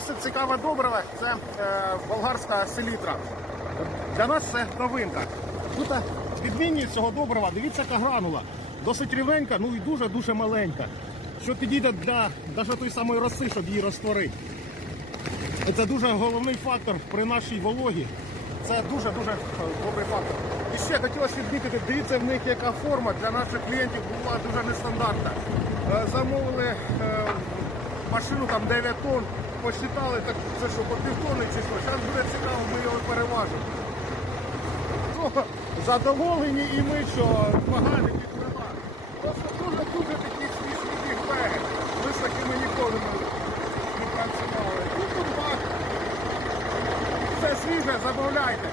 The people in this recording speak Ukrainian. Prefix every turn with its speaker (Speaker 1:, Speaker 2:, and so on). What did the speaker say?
Speaker 1: Досить цікаве добриво, це е, болгарська селітра. Для нас це новинка. Тут е, відмінність цього добрива, дивіться, яка гранула. Досить рівненька, ну і дуже-дуже маленька. Що підійде для навіть тої самої роси, щоб її розтворити. Це дуже головний фактор при нашій вологі. Це дуже-дуже е, добрий фактор. І ще хотілося відмітити, дивіться в них яка форма для наших клієнтів була дуже нестандартна. Е, Замовили машину там 9 тонн, посчитали, так це що по півтони чи що. Зараз буде цікаво, ми його переважимо. Ну, задоволені і ми, що поганих їх. Просто дуже-дуже такі смішні бігбеги. Ми з такими ніколи не працювали. Ну, тут бак. Все свіже, замовляйте.